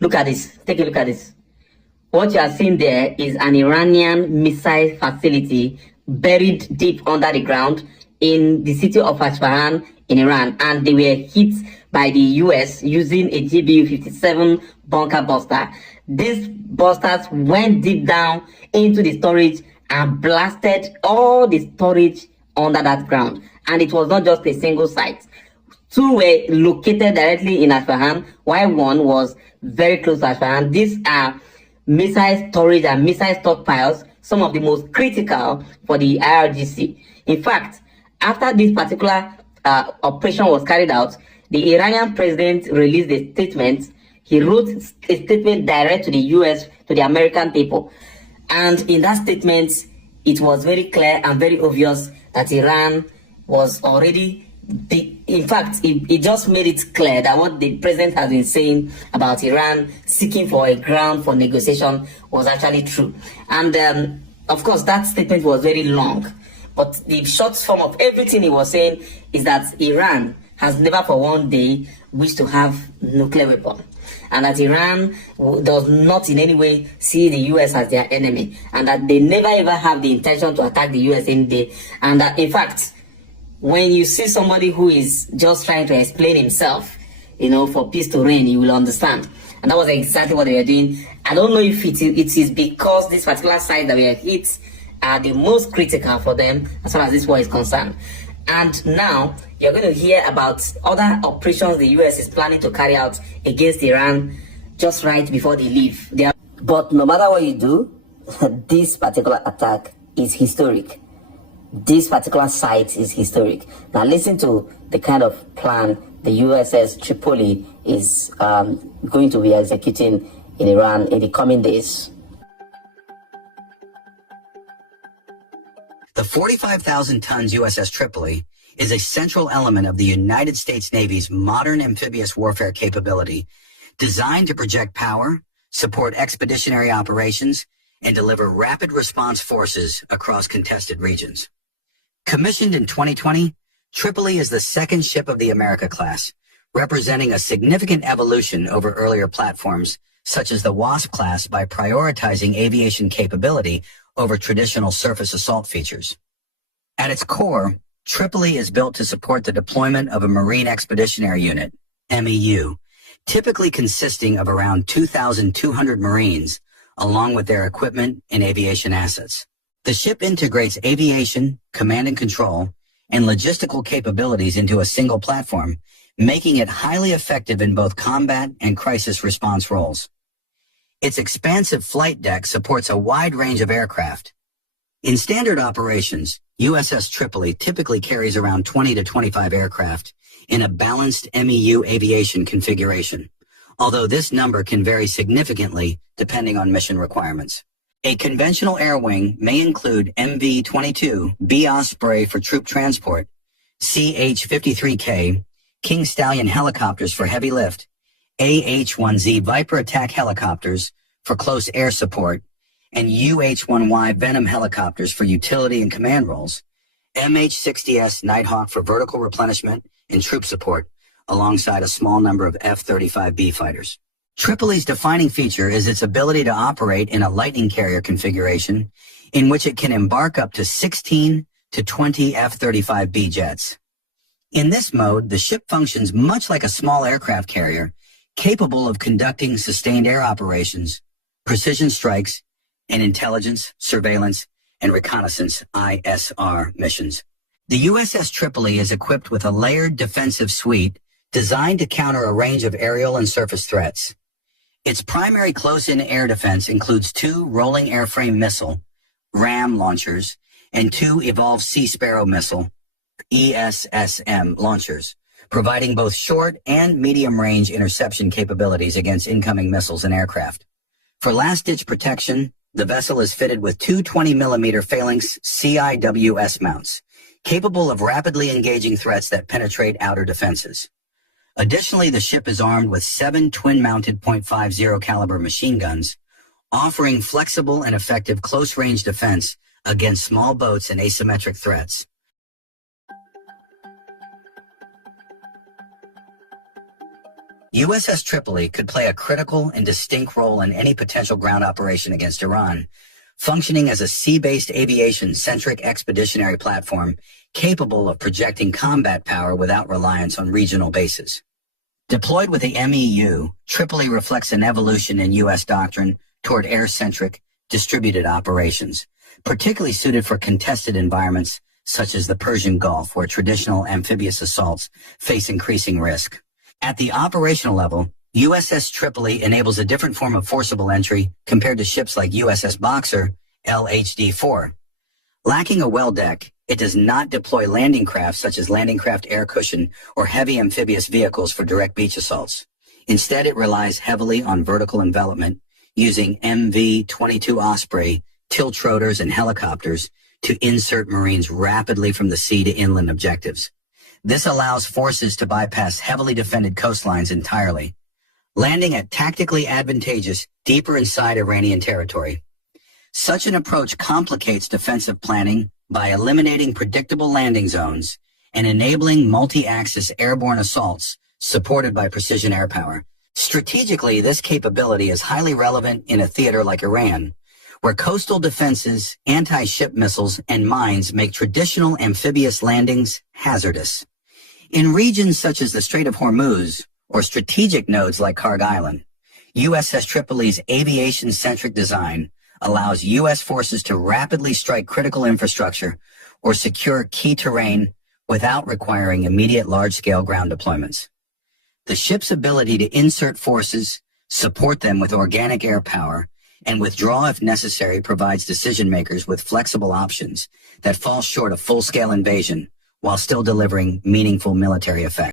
Look at this. Take a look at this. What you are seeing there is an Iranian missile facility buried deep under the ground in the city of Isfahan in Iran, and they were hit by the US using a GBU-57 bunker buster. These busters went deep down into the storage and blasted all the storage under that ground. And it was not just a single site. Two were located directly in Isfahan, while one was very close to Isfahan. These are missile storage and missile stockpiles, some of the most critical for the IRGC. In fact, after this particular operation was carried out, the Iranian president released a statement. He wrote a statement direct to the US, to the American people. And in that statement, it was very clear and very obvious that Iran was already, in fact, it just made it clear that what the president has been saying about Iran seeking for a ground for negotiation was actually true. And of course, that statement was very long. But the short form of everything he was saying is that Iran has never for one day wished to have nuclear weapon, and that Iran does not in any way see the US as their enemy, and that they never ever have the intention to attack the US any day. And that, in fact, when you see somebody who is just trying to explain himself, for peace to reign, you will understand. And that was exactly what they were doing. I don't know if it is because this particular site that we have hit are the most critical for them as far as this war is concerned. And now you're going to hear about other operations the US is planning to carry out against Iran just right before they leave. But no matter what you do, this particular attack is historic. This particular site is historic. Now listen to the kind of plan the USS Tripoli is going to be executing in Iran in the coming days. The 45,000 tons USS Tripoli is a central element of the United States Navy's modern amphibious warfare capability, designed to project power, support expeditionary operations, and deliver rapid response forces across contested regions. Commissioned in 2020, Tripoli is the second ship of the America class, representing a significant evolution over earlier platforms, such as the Wasp class, by prioritizing aviation capability over traditional surface assault features. At its core, Tripoli is built to support the deployment of a Marine Expeditionary Unit, MEU, typically consisting of around 2,200 Marines, along with their equipment and aviation assets. The ship integrates aviation, command and control, and logistical capabilities into a single platform, making it highly effective in both combat and crisis response roles. Its expansive flight deck supports a wide range of aircraft. In standard operations, USS Tripoli typically carries around 20 to 25 aircraft in a balanced MEU aviation configuration, although this number can vary significantly depending on mission requirements. A conventional air wing may include MV-22 B Osprey for troop transport, CH-53K, King Stallion helicopters for heavy lift, AH-1Z Viper attack helicopters for close air support, and UH-1Y Venom helicopters for utility and command roles, MH-60S Nighthawk for vertical replenishment and troop support, alongside a small number of F-35B fighters. Tripoli's defining feature is its ability to operate in a Lightning carrier configuration, in which it can embark up to 16 to 20 F-35B jets. In this mode, the ship functions much like a small aircraft carrier, capable of conducting sustained air operations, precision strikes, and intelligence, surveillance, and reconnaissance ISR missions. The USS Tripoli is equipped with a layered defensive suite designed to counter a range of aerial and surface threats. Its primary close-in air defense includes 2 rolling airframe missile, RAM launchers, and 2 Evolved Sea Sparrow missile, ESSM launchers, providing both short and medium-range interception capabilities against incoming missiles and aircraft. For last-ditch protection, the vessel is fitted with 2 20mm Phalanx CIWS mounts, capable of rapidly engaging threats that penetrate outer defenses. Additionally, the ship is armed with 7 twin-mounted .50 caliber machine guns, offering flexible and effective close-range defense against small boats and asymmetric threats. USS Tripoli could play a critical and distinct role in any potential ground operation against Iran, functioning as a sea-based aviation-centric expeditionary platform capable of projecting combat power without reliance on regional bases. Deployed with the MEU, Tripoli reflects an evolution in U.S. doctrine toward air-centric, distributed operations, particularly suited for contested environments such as the Persian Gulf, where traditional amphibious assaults face increasing risk. At the operational level, USS Tripoli enables a different form of forcible entry compared to ships like USS Boxer, LHD-4. Lacking a well deck, it does not deploy landing craft such as landing craft air cushion or heavy amphibious vehicles for direct beach assaults. Instead, it relies heavily on vertical envelopment, using MV-22 Osprey, tilt rotors, and helicopters to insert Marines rapidly from the sea to inland objectives. This allows forces to bypass heavily defended coastlines entirely, landing at tactically advantageous deeper inside Iranian territory. Such an approach complicates defensive planning by eliminating predictable landing zones and enabling multi-axis airborne assaults supported by precision air power. Strategically, this capability is highly relevant in a theater like Iran, where coastal defenses, anti-ship missiles, and mines make traditional amphibious landings hazardous. In regions such as the Strait of Hormuz or strategic nodes like Karg Island, USS Tripoli's aviation-centric design allows U.S. forces to rapidly strike critical infrastructure or secure key terrain without requiring immediate large-scale ground deployments. The ship's ability to insert forces, support them with organic air power, and withdraw if necessary provides decision-makers with flexible options that fall short of full-scale invasion while still delivering meaningful military effect.